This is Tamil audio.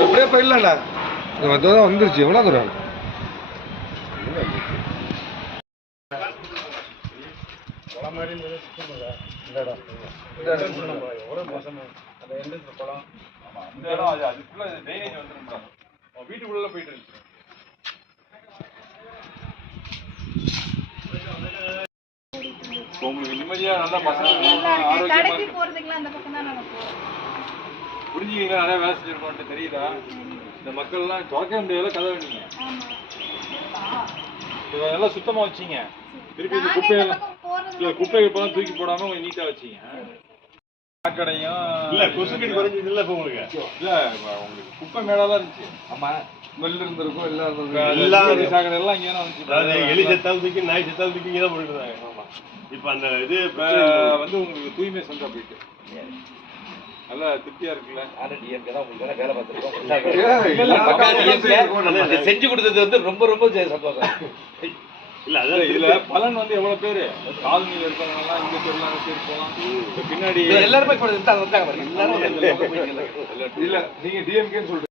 அப்படியே போயிடலாம்டா. வந்துருச்சு. எவ்வளோ தூரம்? வீட்டுக்குள்ள போயிட்டு இருந்துச்சு. உங்களுக்கு நிம்மதியா நல்லா புரிஞ்சுக்கீங்க. நிறைய வேலை செஞ்சிருக்கோம் தெரியுதா? இந்த மக்கள் எல்லாம் திறக்க முடியாத கதை வேண்டிங்க. நல்லா சுத்தமா வச்சிங்க. திருப்பி இந்த குப்பையெல்லாம் தூக்கி போடாம கொஞ்சம் நீட்டா வச்சிங்க. சாக்கடையும் இல்ல, கொசுக்கடி குறைஞ்சது இல்ல. இப்ப உங்களுக்கு இல்ல, உங்களுக்கு குப்பை மேலதான் இருந்துச்சு. ஆமா, ஸ்மெல் இருந்திருக்கும். எல்லாம் சாக்கடை எல்லாம் இங்கே வந்துச்சு. எலி செத்தாலும் தூக்கி, நாய் செத்தாலும் தூக்கி இங்கே தான் போட்டுட்டு இருந்தாங்க. ஆமா, இப்ப அந்த இது வந்து உங்களுக்கு தூய்மை சந்தா போயிட்டு நல்லா திருப்தியா இருக்குல்ல. செஞ்சு கொடுத்தது வந்து ரொம்ப ரொம்ப சந்தோஷம். இல்ல, அதான் இதுல பலன் வந்து எவ்வளவு பேரு காலனியில இருக்கவங்க எல்லாம் இங்க தெருலாம் போலாம். பின்னாடி எல்லாருமே வந்தாங்க. இல்ல, நீங்க டிஎம்கேன்னு சொல்றீங்க.